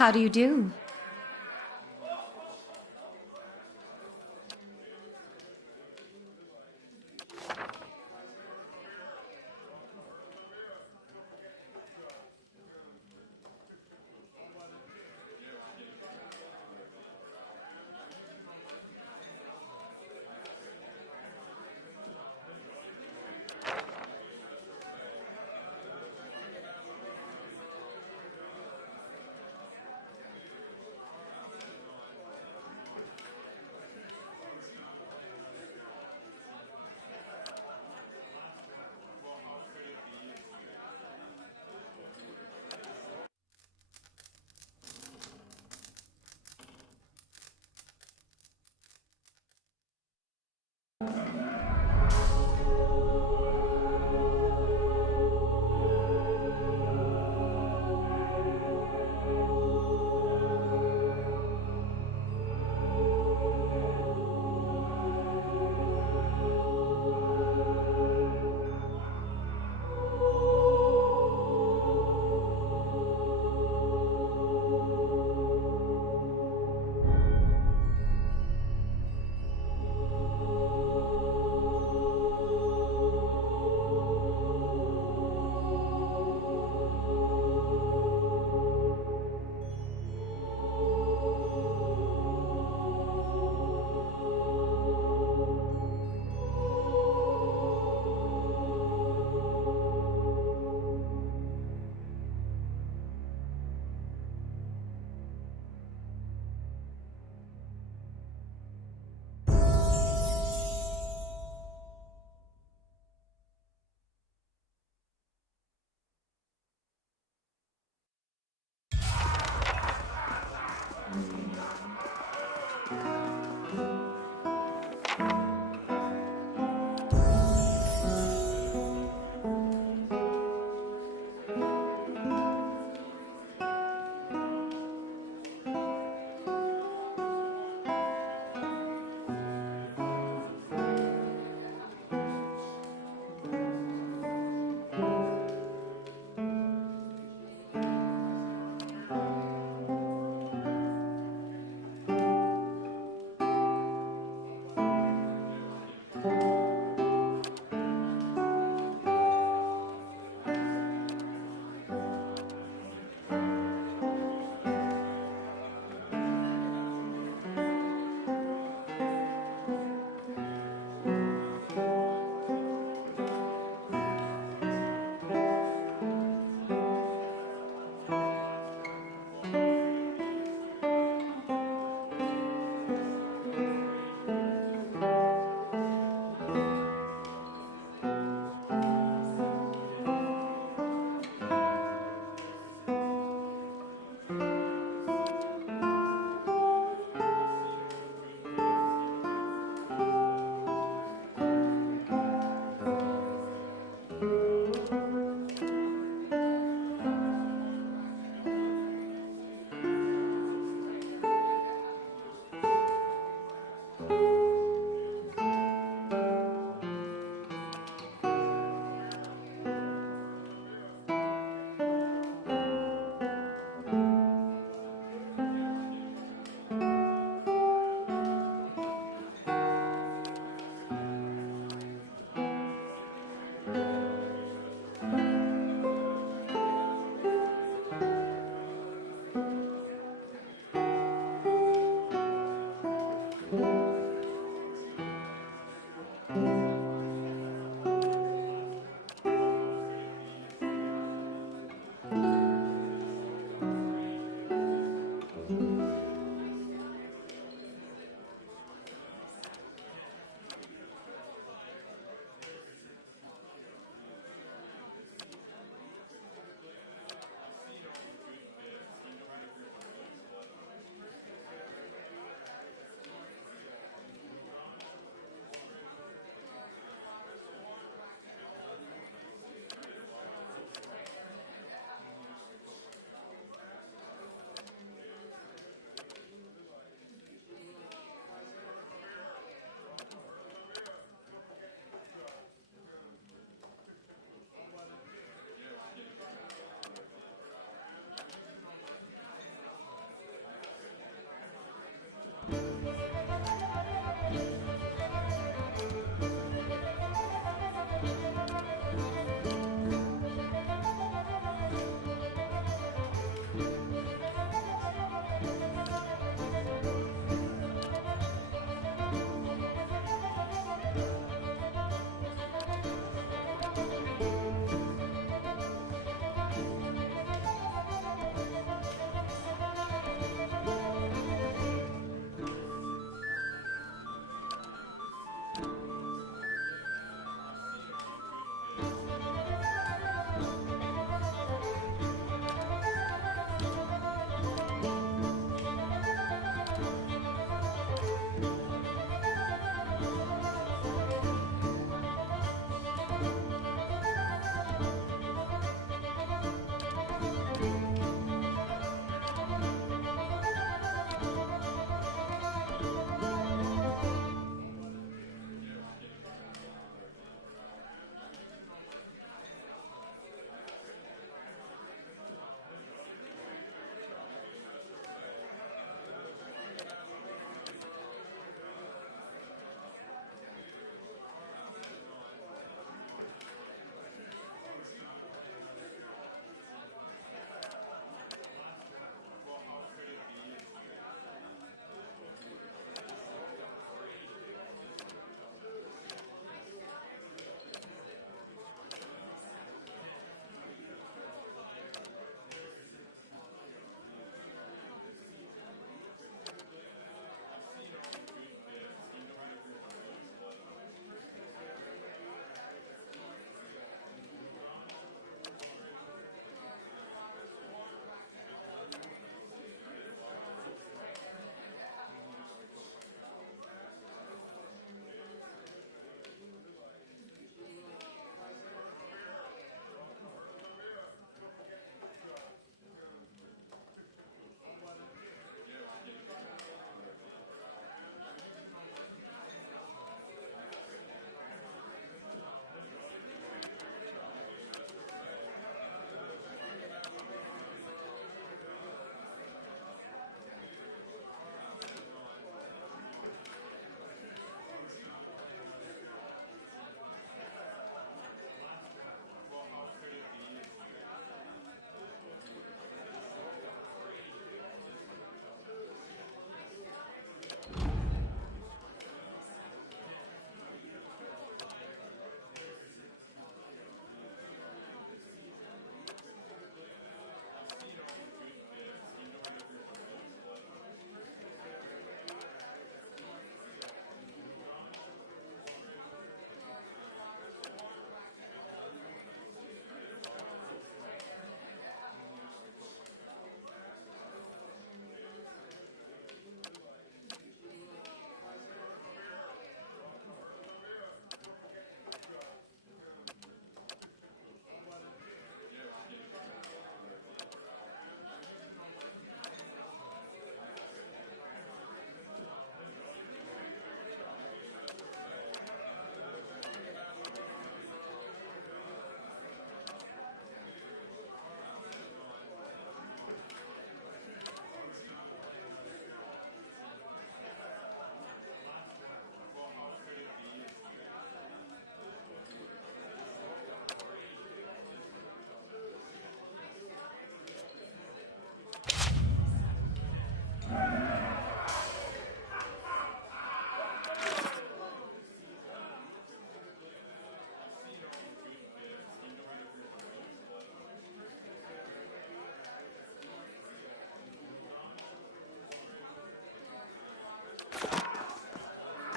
How do you do?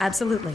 Absolutely.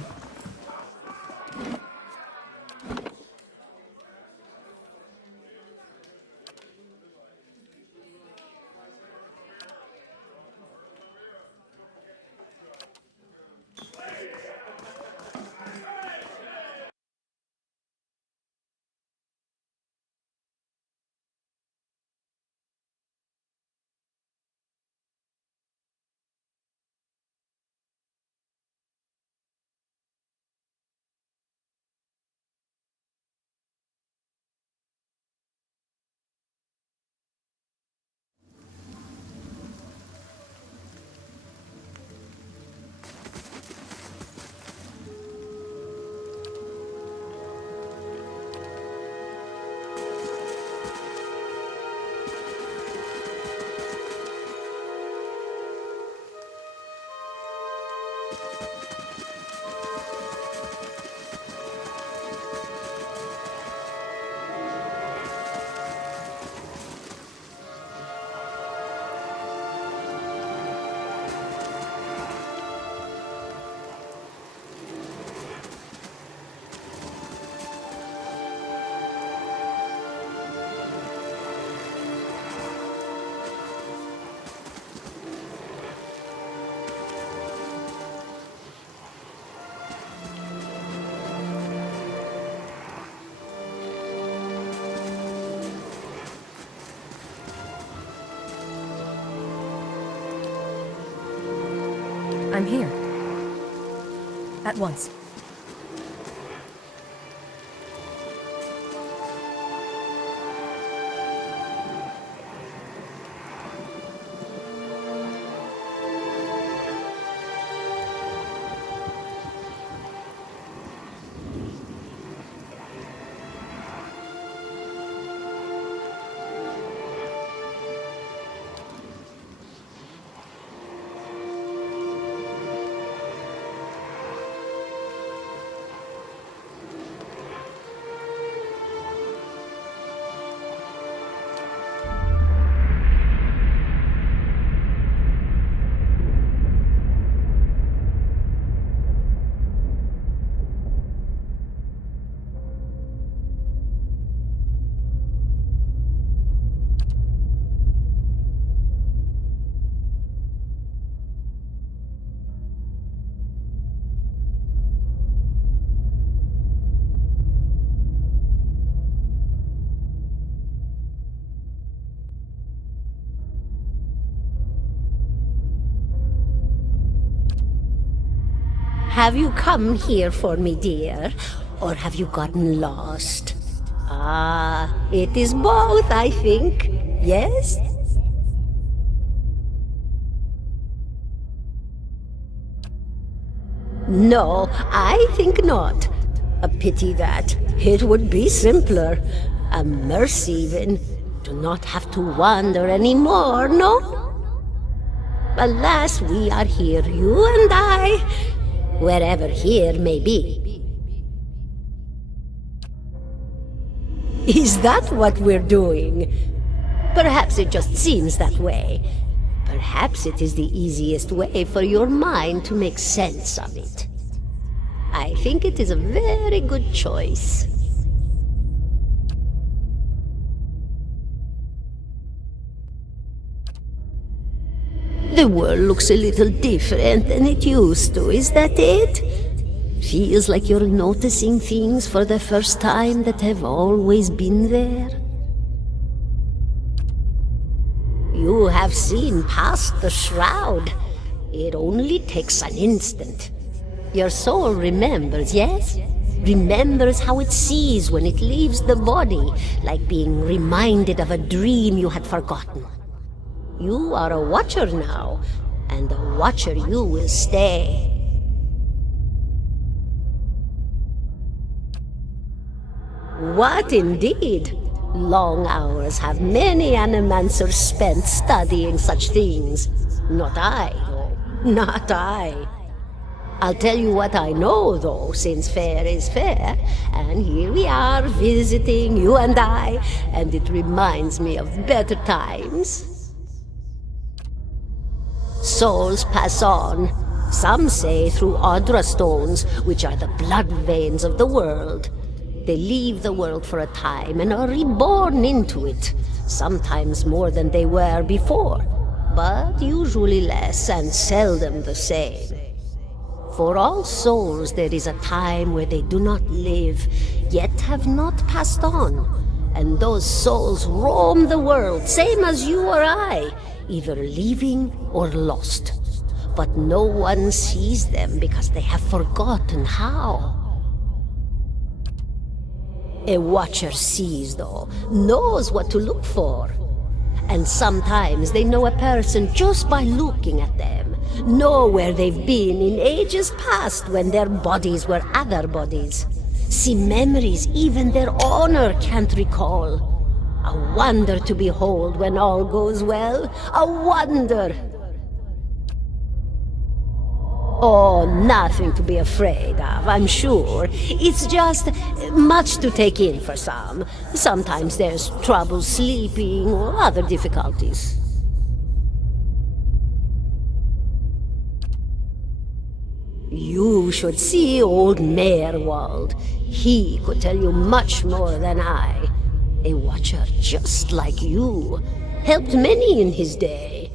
I'm here. At once. Have you come here for me, dear? Or have you gotten lost? Ah, it is both, I think. Yes? No, I think not. A pity that. It would be simpler. A mercy, even. To not have to wander anymore, no? Alas, we are here, you and I. Wherever here may be. Is that what we're doing? Perhaps it just seems that way. Perhaps it is the easiest way for your mind to make sense of it. I think it is a very good choice. The world looks a little different than it used to, is that it? Feels like you're noticing things for the first time that have always been there. You have seen past the shroud. It only takes an instant. Your soul remembers, yes? Remembers how it sees when it leaves the body, like being reminded of a dream you had forgotten. You are a watcher now, and a watcher you will stay. What indeed? Long hours have many animancers spent studying such things. Not I, though. Not I. I'll tell you what I know, though, since fair is fair, and here we are visiting, you and I, and it reminds me of better times. Souls pass on, Some say through Audra stones, which are the blood veins of the world. They leave the world for a time and are reborn into it, sometimes more than they were before, but usually less and seldom the same. For all souls there is a time where they do not live, yet have not passed on, and those souls roam the world, same as you or I, either living or lost. But no one sees them because they have forgotten how. A watcher sees, though, knows what to look for. And sometimes they know a person just by looking at them, know where they've been in ages past when their bodies were other bodies. See memories even their owner can't recall. A wonder to behold when all goes well, a wonder. Oh, nothing to be afraid of, I'm sure. It's just much to take in for some. Sometimes there's trouble sleeping or other difficulties. You should see old Merwald. He could tell you much more than I. A watcher just like you. Helped many in his day.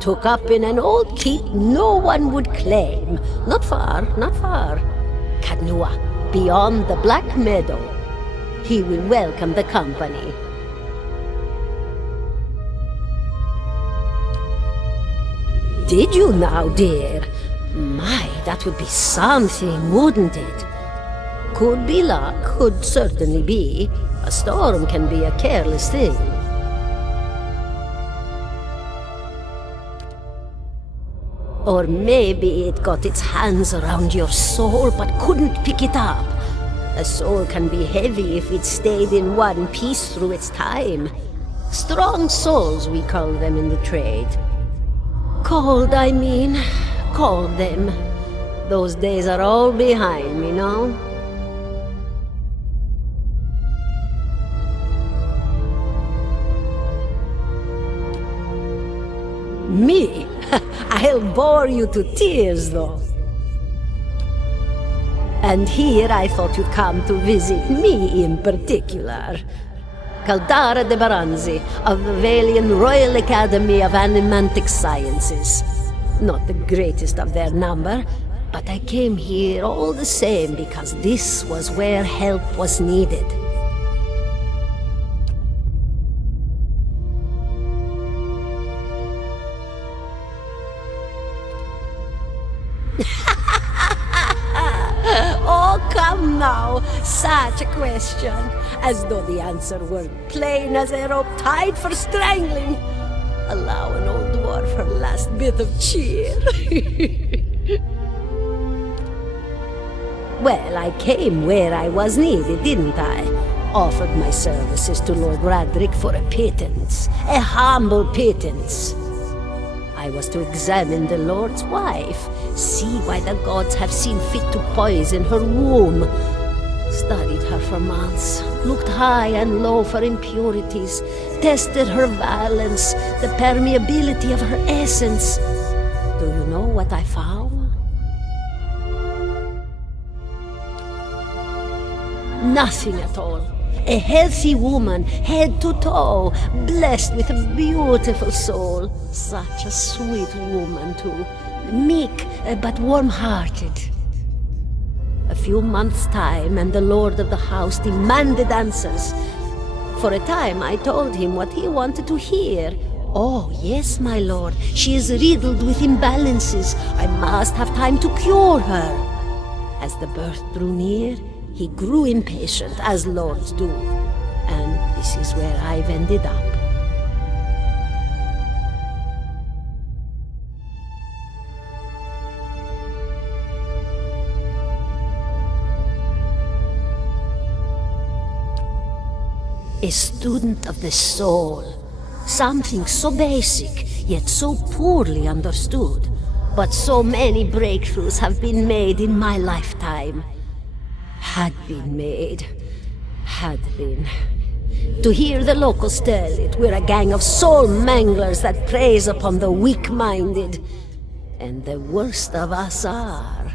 Took up in an old keep no one would claim. Not far, not far. Kadnua, beyond the Black Meadow. He will welcome the company. Did you now, dear? My, that would be something, wouldn't it? Could be luck, could certainly be. A storm can be a careless thing. Or maybe it got its hands around your soul but couldn't pick it up. A soul can be heavy if it stayed in one piece through its time. Strong souls, we call them in the trade. Cold, I mean. Called them. Those days are all behind me, no? Me? I'll bore you to tears, though. And here I thought you'd come to visit me in particular. Caldara de Berranzi, of the Valian Royal Academy of Animantic Sciences. Not the greatest of their number, but I came here all the same because this was where help was needed. Oh, come now, such a question, as though the answer were plain as a rope tied for strangling. Allow an old dwarf her last bit of cheer. Well, I came where I was needed, didn't I? Offered my services to Lord Radric for a pittance, a humble pittance. I was to examine the Lord's wife, see why the gods have seen fit to poison her womb. Studied her for months, looked high and low for impurities, tested her valence, the permeability of her essence. Do you know what I found? Nothing at all. A healthy woman, head to toe, blessed with a beautiful soul. Such a sweet woman, too. Meek, but warm-hearted. A few months' time, and the lord of the house demanded answers. For a time, I told him what he wanted to hear. Oh, yes, my lord, she is riddled with imbalances. I must have time to cure her. As the birth drew near, he grew impatient, as lords do. And this is where I've ended up. A student of the soul. Something so basic, yet so poorly understood. But so many breakthroughs have been made in my lifetime. Had been made. Had been. To hear the locals tell it, we're a gang of soul manglers that preys upon the weak-minded. And the worst of us are.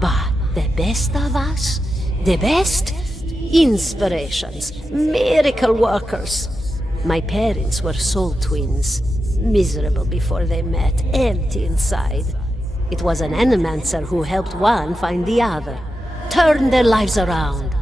But the best of us, the best? Inspirations, miracle workers. My parents were soul twins, miserable before they met, empty inside. It was an animancer who helped one find the other, turned their lives around.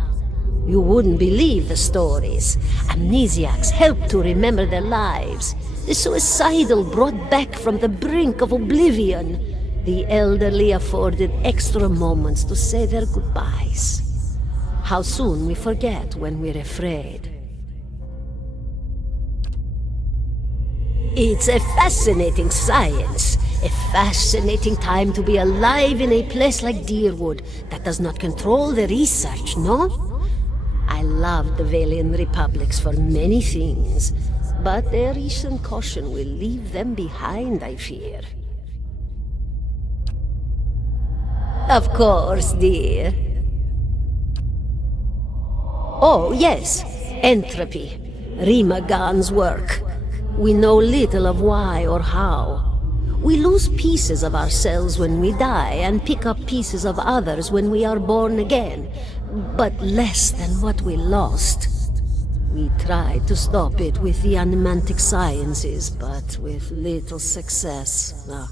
You wouldn't believe the stories. Amnesiacs helped to remember their lives. The suicidal brought back from the brink of oblivion. The elderly afforded extra moments to say their goodbyes. How soon we forget when we're afraid. It's a fascinating science. A fascinating time to be alive in a place like Deerwood that does not control the research, no? I love the Valian Republics for many things, but their recent caution will leave them behind, I fear. Of course, dear. Oh, yes, entropy. Rimagan's work. We know little of why or how. We lose pieces of ourselves when we die and pick up pieces of others when we are born again, but less than what we lost. We tried to stop it with the animantic sciences, but with little success. No.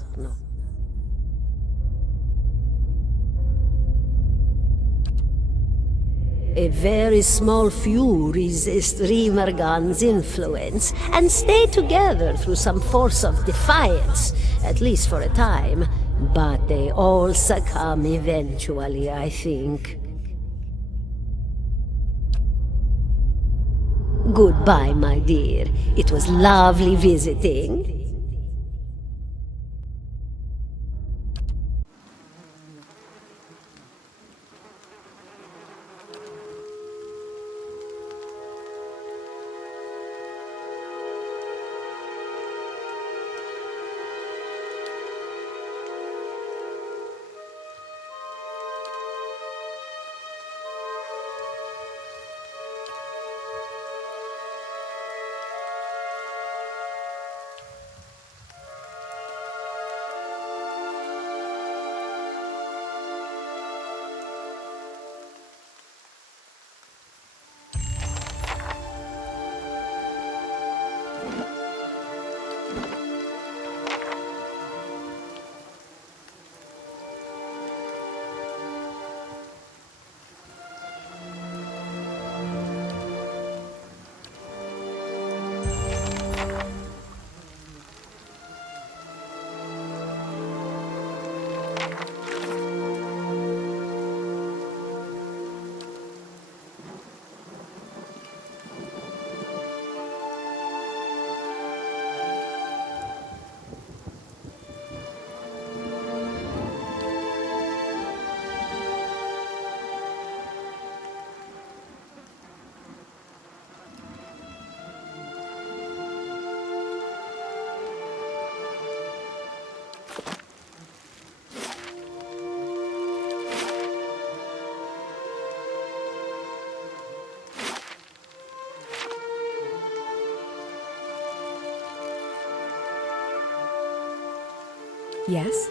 A very small few resist Rimergan's influence and stay together through some force of defiance, at least for a time. But they all succumb eventually, I think. Goodbye, my dear. It was lovely visiting. Yes?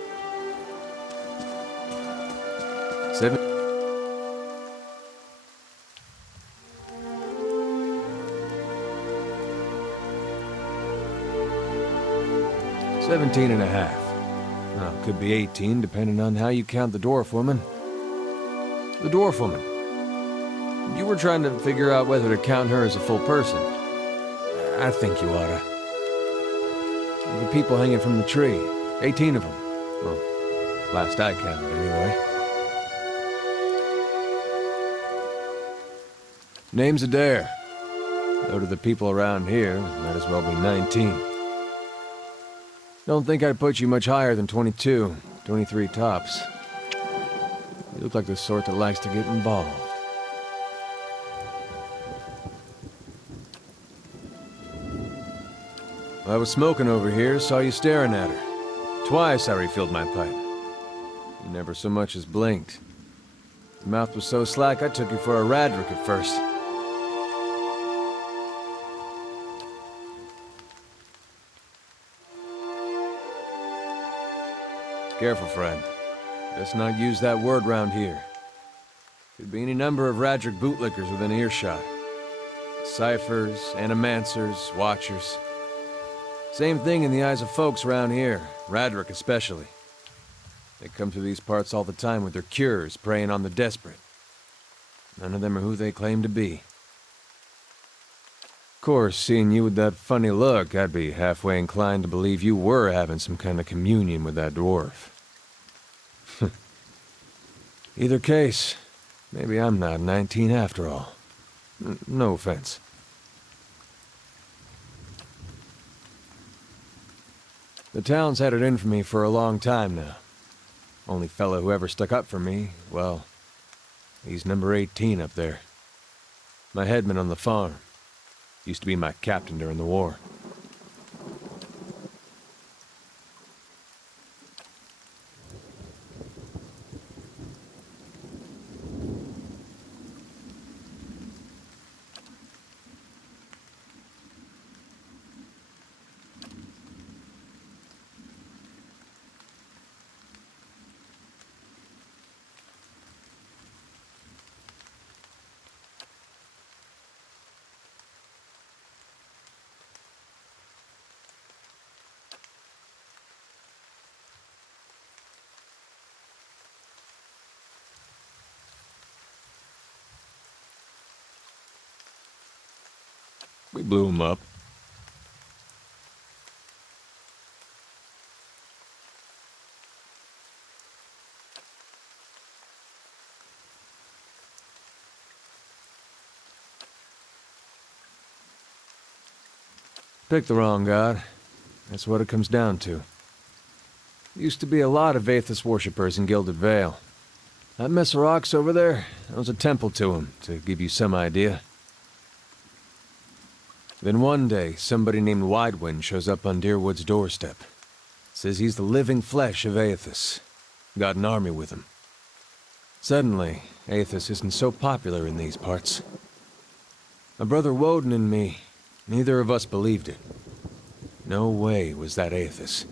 17 and a half. Well, could be 18, depending on how you count the dwarf woman. The dwarf woman. You were trying to figure out whether to count her as a full person. I think you oughta. The people hanging from the tree. 18 of them. Well, last I counted, anyway. Name's Adair. Though to the people around here, might as well be 19. Don't think I'd put you much higher than 22, 23 tops. You look like the sort that likes to get involved. I was smoking over here, saw you staring at her. Twice I refilled my pipe. You never so much as blinked. Your mouth was so slack I took you for a radrick at first. Careful, friend. Let's not use that word round here. Could be any number of Radric bootlickers within earshot. Ciphers, animancers, watchers. Same thing in the eyes of folks around here, Radric especially. They come through these parts all the time with their cures, preying on the desperate. None of them are who they claim to be. Of course, seeing you with that funny look, I'd be halfway inclined to believe you were having some kind of communion with that dwarf. Either case, maybe I'm not 19 after all. No offense. The town's had it in for me for a long time now. Only fellow who ever stuck up for me, well, he's number 18 up there. My headman on the farm. Used to be my captain during the war. We blew him up. Picked the wrong god. That's what it comes down to. Used to be a lot of Vathus worshippers in Gilded Vale. That mess of rocks over there, that was a temple to him, to give you some idea. Then one day, somebody named Widewind shows up on Deerwood's doorstep. Says he's the living flesh of Aethys. Got an army with him. Suddenly, Aethys isn't so popular in these parts. My brother Woden and me, neither of us believed it. No way was that Aethys.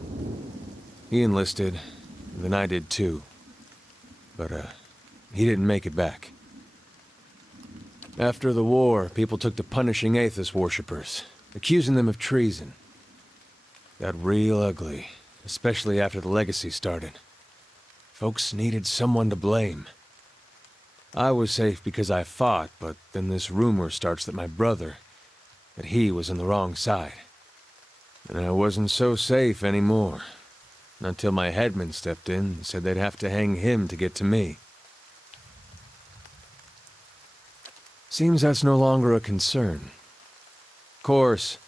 He enlisted, and then I did too. But, he didn't make it back. After the war, people took to punishing Aethys worshippers, accusing them of treason. Got real ugly, especially after the legacy started. Folks needed someone to blame. I was safe because I fought, but then this rumor starts that my brother, that he was on the wrong side. And I wasn't so safe anymore. Until my headman stepped in and said they'd have to hang him to get to me. Seems that's no longer a concern. Of course,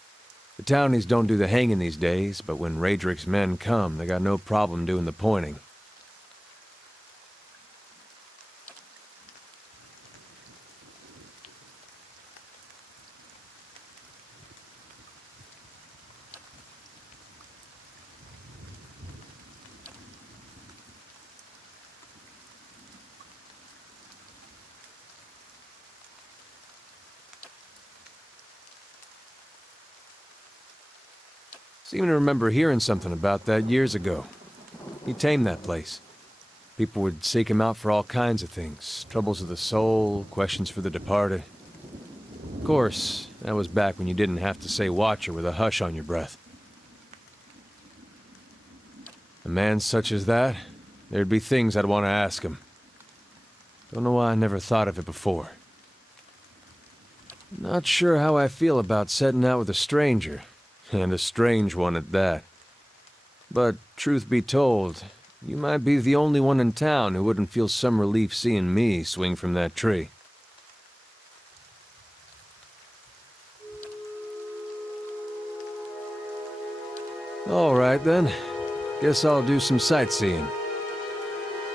the townies don't do the hanging these days, but when Radric's men come, they got no problem doing the pointing. Seem to remember hearing something about that years ago. He tamed that place. People would seek him out for all kinds of things. Troubles of the soul, questions for the departed. Of course, that was back when you didn't have to say watcher with a hush on your breath. A man such as that, there'd be things I'd want to ask him. Don't know why I never thought of it before. Not sure how I feel about setting out with a stranger. And a strange one at that. But, truth be told, you might be the only one in town who wouldn't feel some relief seeing me swing from that tree. All right, then. Guess I'll do some sightseeing.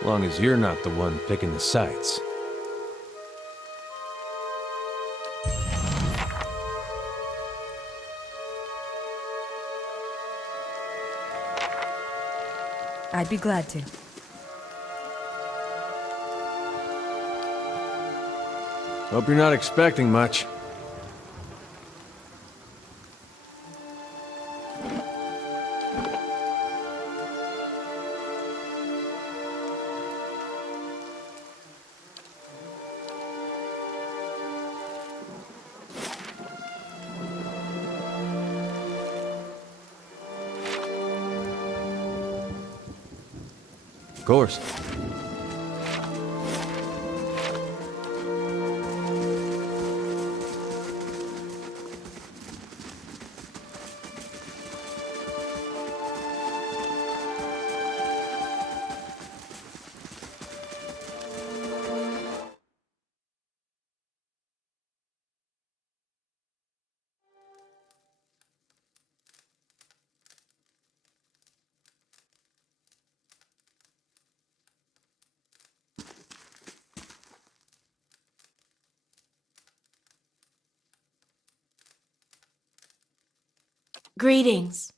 Long as you're not the one picking the sights. I'd be glad to. Hope you're not expecting much. course. Greetings.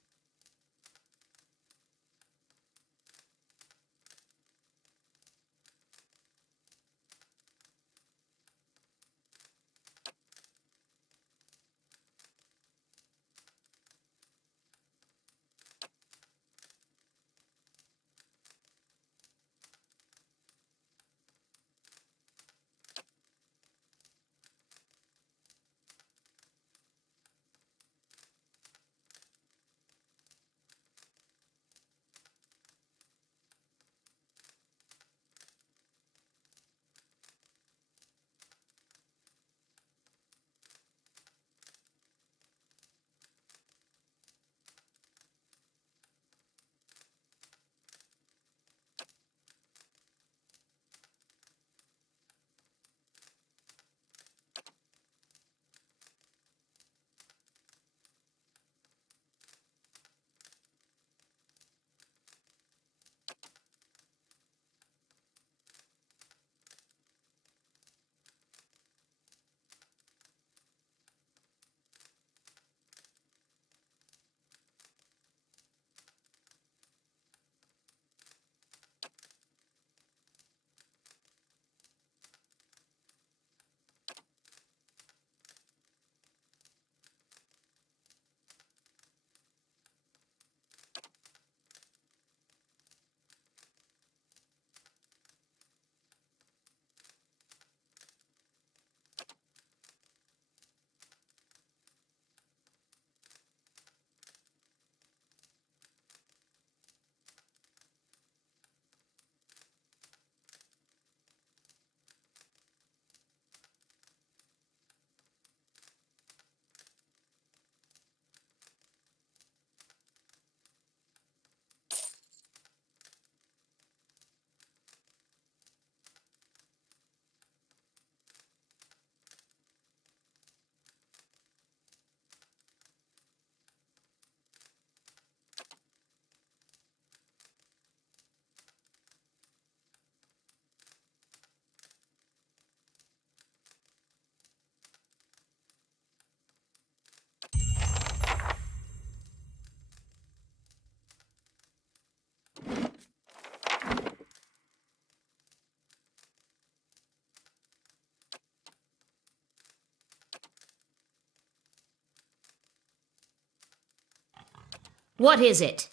What is it?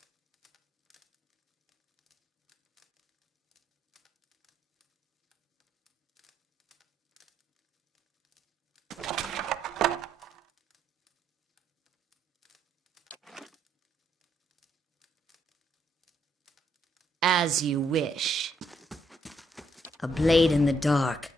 As you wish. A blade in the dark.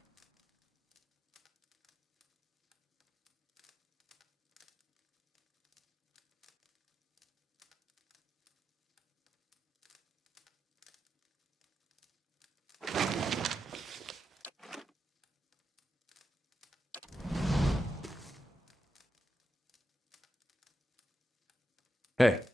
Hey,